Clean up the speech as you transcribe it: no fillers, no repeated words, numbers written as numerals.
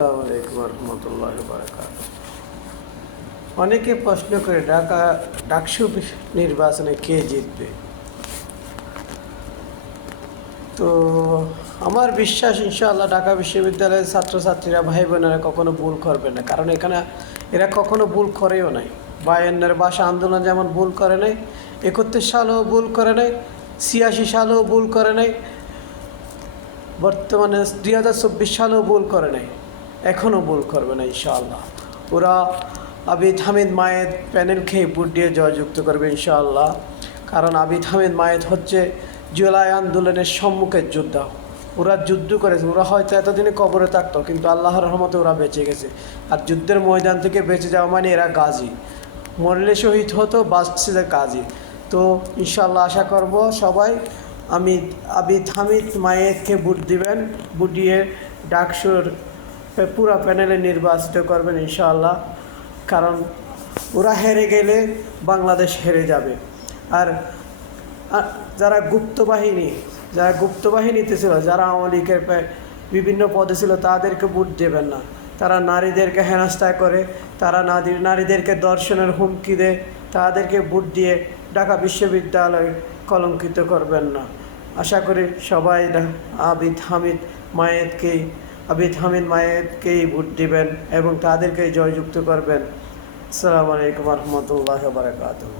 আসসালামু আলাইকুম রহমতুল্লাহ বারাকাতুহু। অনেকে প্রশ্ন করে ডাকসু নির্বাচনে কে জিতবে। তো আমার বিশ্বাস ইনশাআল্লাহ ঢাকা বিশ্ববিদ্যালয়ের ছাত্রছাত্রীরা ভাই বোনেরা কখনো ভুল করবে না, কারণ এখানে এরা কখনো ভুল করেও নাই। বায়ান্নের ভাষা আন্দোলন যেমন ভুল করে নাই, 71 সালেও ভুল করে নাই, 86 সালেও ভুল করে নাই, বর্তমানে 2024 সালেও ভুল করে নাই, এখনও ভুল করবে না ইনশাআল্লাহ। ওরা আবিদ হামিদ মায়েদ প্যানেলকে ভোট দিয়ে জয়যুক্ত করবে ইনশাআল্লাহ। কারণ আবিদ হামিদ মায়েদ হচ্ছে জুলাই আন্দোলনের সম্মুখের যোদ্ধা। ওরা যুদ্ধ করেছে, ওরা হয়তো এতদিনে কবরে থাকতো, কিন্তু আল্লাহর রহমতে ওরা বেঁচে গেছে। আর যুদ্ধের ময়দান থেকে বেঁচে যাওয়া মানে এরা গাজী, মরলে শহীদ হতো, বাঁচছে যে গাজী। তো ইনশাআল্লাহ আশা করব সবাই আবিদ হামিদ মায়েদকে ভোট দিবেন, ভোট দিয়ে ডাকসুর পুরা প্যানেলে নির্বাচিত করবেন ইনশাআল্লাহ। কারণ ওরা হেরে গেলে বাংলাদেশ হেরে যাবে। আর যারা গুপ্তবাহিনীতে ছিল, যারা আওয়ামী লীগের বিভিন্ন পদে ছিল, তাদেরকে ভোট দেবেন না। তারা নারীদেরকে হেনস্থা করে, তারা নারীদেরকে ধর্ষণের হুমকি দেয়। তাদেরকে ভোট দিয়ে ঢাকা বিশ্ববিদ্যালয় কলঙ্কিত করবেন না। আশা করি সবাই আবিদ হামিদ মায়েদকেই ভোট দিবেন এবং তাদেরকেই জয়যুক্ত করবেন। আসসালামু আলাইকুম রহমতুল্লাহ বারাকাতুহু।